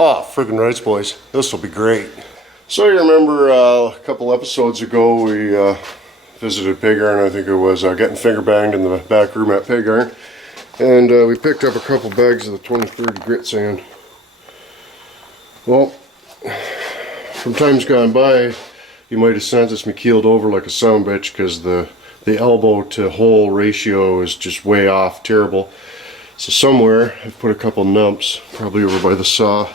Oh, friggin' rights, boys. This will be great. So you remember a couple episodes ago we visited Pig Iron. I think it was getting finger banged in the back room at Pig Iron. And we picked up a couple bags of the 2030 grit sand. Well, from times gone by, you might have sensed me keeled over like a son bitch because the elbow to hole ratio is just way off, terrible. So somewhere I've put a couple numps, probably over by the saw.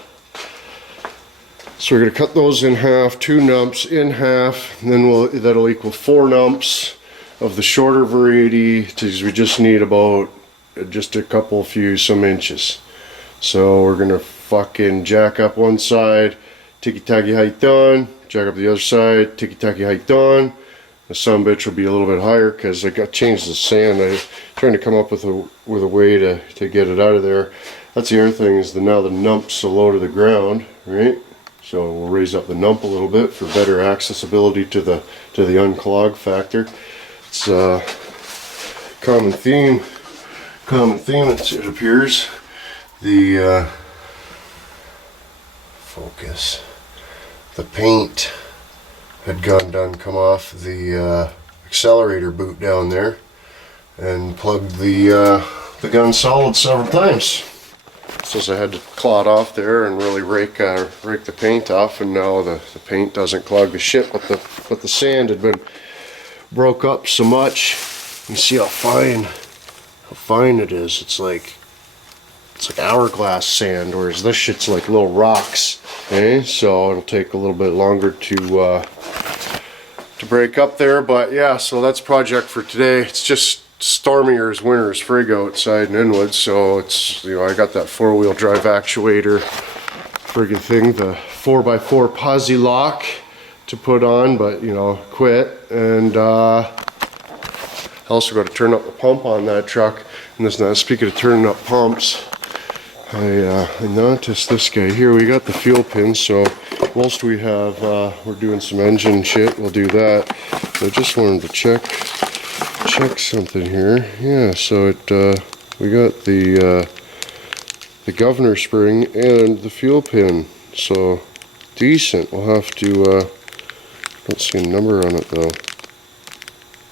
So we're going to cut those in half, 2 numps in half, and then that'll equal 4 numps of the shorter variety, because we just need about just a some inches. So we're going to fucking jack up one side, tiki-taki height on, jack up the other side, tiki-taki height on. The sumbitch will be a little bit higher because I got changed the sand. I'm trying to come up with a way to get it out of there. That's the other thing is now the nump's so low to the ground, right? So we'll raise up the nump a little bit for better accessibility to the unclog factor. It's a common theme. It appears. The focus. The paint had come off the accelerator boot down there, and plugged the gun solid several times. So I had to claw it off there and really rake the paint off, and now the paint doesn't clog the shit, but the sand had been broke up so much. You see how fine it is. It's like hourglass sand, whereas this shit's like little rocks. Okay, so it'll take a little bit longer to break up there, but yeah. So that's project for today. It's just stormier as winter is frig outside in Inwood, so it's, you know, I got that 4-wheel drive actuator friggin' thing, the 4x4 posi lock to put on, but you know, quit. And I also got to turn up the pump on that truck. And this, now speaking of turning up pumps, I noticed this guy here. We got the fuel pins, so whilst we have we're doing some engine shit, we'll do that. So I just wanted to check something here. Yeah, so we got the governor spring and the fuel pin, so decent. We'll have to don't see a number on it though,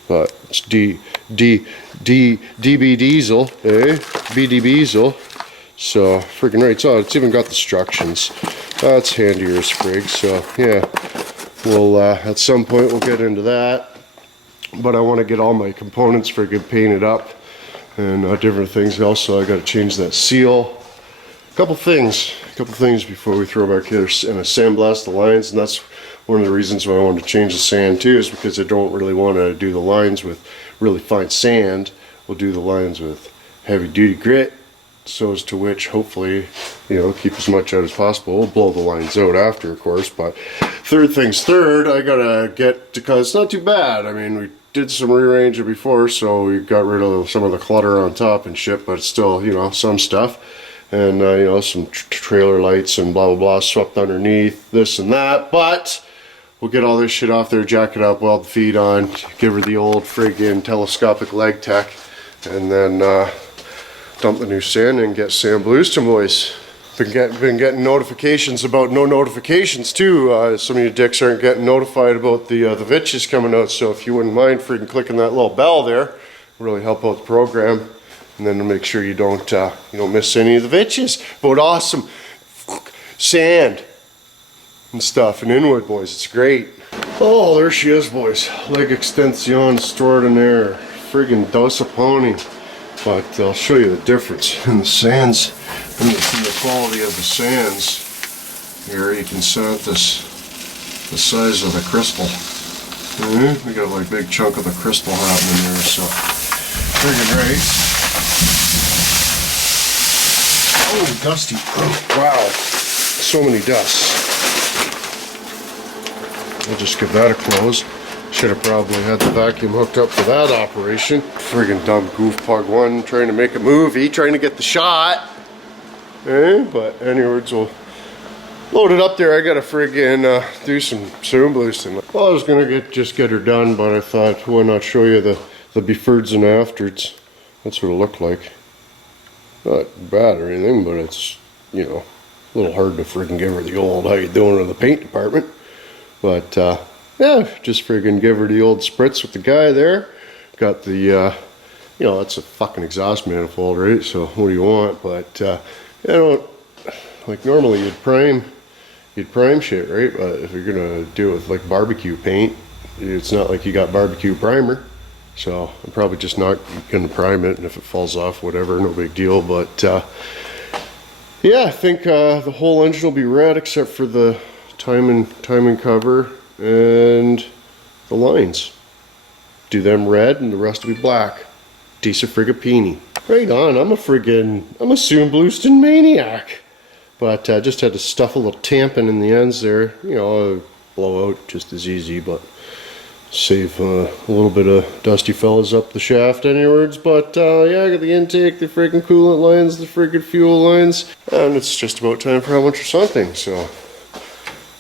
but it's DB diesel, BD diesel. So freaking right. So it's even got the instructions. That's handier as frig. So yeah, we'll at some point we'll get into that. But I want to get all my components friggin' painted up and different things. Also, I got to change that seal. A couple things before we throw back here and I sandblast the lines. And that's one of the reasons why I wanted to change the sand too, is because I don't really want to do the lines with really fine sand. We'll do the lines with heavy duty grit, so as to which hopefully, you know, keep as much out as possible. We'll blow the lines out after, of course. But third things third, I gotta get, because it's not too bad. I mean, we did some rearranging before, so we got rid of some of the clutter on top and shit, but it's still, you know, some stuff. And you know, some trailer lights and blah blah blah swept underneath, this and that. But we'll get all this shit off there, jack it up, weld the feet on, give her the old friggin' telescopic leg tech, and then dump the new sand and get Sam Blues to boys. Been getting notifications about no notifications too. Some of you dicks aren't getting notified about the vitches coming out, so if you wouldn't mind freaking clicking that little bell there, it'll really help out the program, and then to make sure you don't miss any of the vitches about awesome sand and stuff in Inwood, boys. It's great. Oh, there she is, boys. Leg extension extraordinaire. Friggin' dos a pony. But I'll show you the difference in the sands. And you see the quality of the sands here. You can set this the size of the crystal. We got like a big chunk of the crystal happening there, so friggin' right. Oh, dusty. Oh, wow. So many dusts. We'll just give that a close. Should have probably had the vacuum hooked up for that operation. Friggin' dumb goof pug one trying to make a movie, trying to get the shot. But anyways, we'll load it up there. I gotta friggin' do some sandblasting. Well, I was gonna just get her done, but I thought, why not show you the befords and afters. That's what it looked like. Not bad or anything, but it's, you know, A little hard to friggin' give her the old how you doing in the paint department. But yeah, just friggin' give her the old spritz with the guy there. Got the, you know, that's a fucking exhaust manifold, right? So what do you want? But you know, like normally you'd prime shit, right? But if you're gonna do it with like barbecue paint, it's not like you got barbecue primer. So I'm probably just not gonna prime it, and if it falls off, whatever, no big deal. But yeah, I think the whole engine will be red except for the timing cover and the lines. Do them red and the rest will be black. Decent friggapini. Right on, I'm a Soon Blueston maniac. But just had to stuff a little tampon in the ends there. You know, blow out just as easy, but save a little bit of dusty fellas up the shaft anyways. But yeah, I got the intake, the friggin' coolant lines, the friggin' fuel lines, and it's just about time for how much or something. So,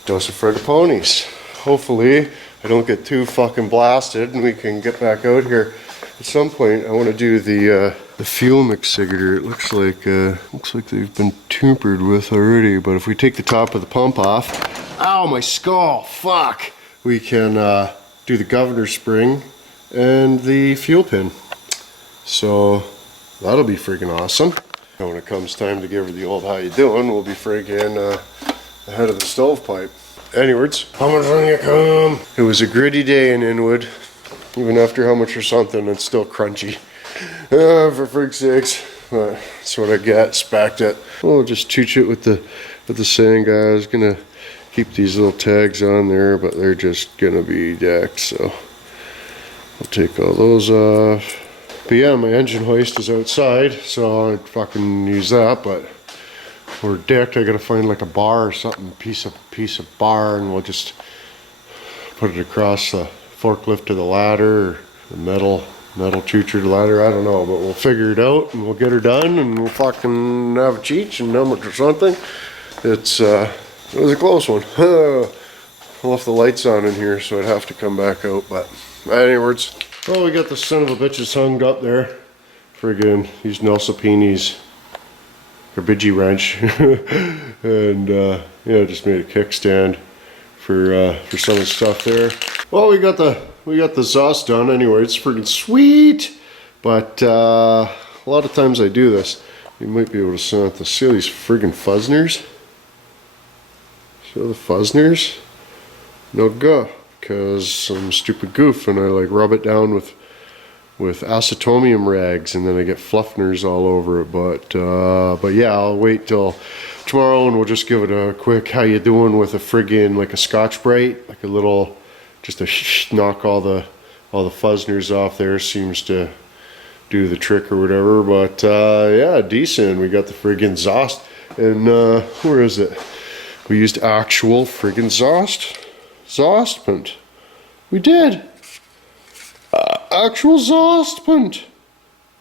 dose of frigaponies. Hopefully, I don't get too fucking blasted, and we can get back out here at some point. I want to do the fuel mixer. It looks like they've been tampered with already. But if we take the top of the pump off, ow, my skull, fuck, we can do the governor spring and the fuel pin. So that'll be friggin' awesome. And when it comes time to give her the old how you doing, we'll be friggin' ahead of the stovepipe. Anyways, how much on you come? It was a gritty day in Inwood. Even after how much or something, it's still crunchy. For frig's sakes. But that's what I got, spacked it. We'll just chooch it with the sand guy. I was gonna keep these little tags on there, but they're just gonna be decked, so I'll take all those off. But yeah, my engine hoist is outside, so I'd fucking use that, but we're decked. I gotta find like a bar or something, piece of bar, and we'll just put it across the forklift to the ladder, or the metal choo-choo ladder, I don't know, but we'll figure it out and we'll get her done and we'll fucking have a cheech and number or something. It was a close one. I left the lights on in here, so I'd have to come back out, but anyways. Well, we got the son of a bitches hung up there. Friggin' used Nelsopini's Garbage wrench. And yeah, just made a kickstand for some of the stuff there. Well, we got the exhaust done anyway. It's friggin' sweet. But a lot of times I do this. You might be able to see these friggin' fuzzers. So the fuzzers, no go, because I'm a stupid goof and I like rub it down with acetomium rags and then I get fluffners all over it. But yeah, I'll wait till tomorrow and we'll just give it a quick how you doing with a friggin' like a Scotch-Brite, like a little, just a knock all the fuzzers off there. Seems to do the trick or whatever. But yeah, decent. We got the friggin' exhaust, and where is it? We used actual friggin' exhaust paint. We did. Actual exhaust paint.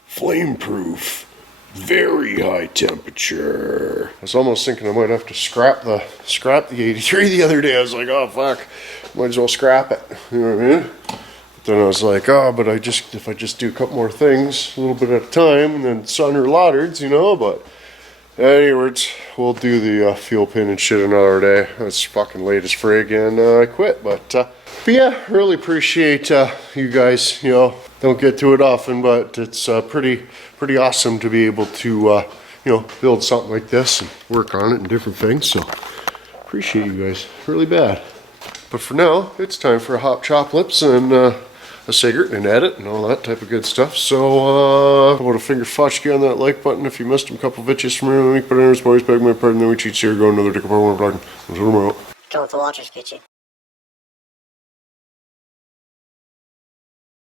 Flame proof. Very high temperature. I was almost thinking I might have to scrap the 83 the other day. I was like, oh fuck, might as well scrap it. You know what I mean? But then I was like, oh, but if I just do a couple more things, a little bit at a time, and then sun or laudards, you know. But anyways, we'll do the fuel pin and shit another day. It's fucking late as frig, and I quit. But yeah, really appreciate you guys. You know, don't get to it often, but it's pretty awesome to be able to you know, build something like this and work on it and different things. So appreciate you guys really bad. But for now, it's time for a hot chop lips and a cigarette and an edit and all that type of good stuff. So about a finger fotchke on that like button if you missed them. Couple bitches from here. Let me put in his boys, beg my pardon. Then we cheat here. Go another dick apart. We're talking. Go with the watchers, bitchy.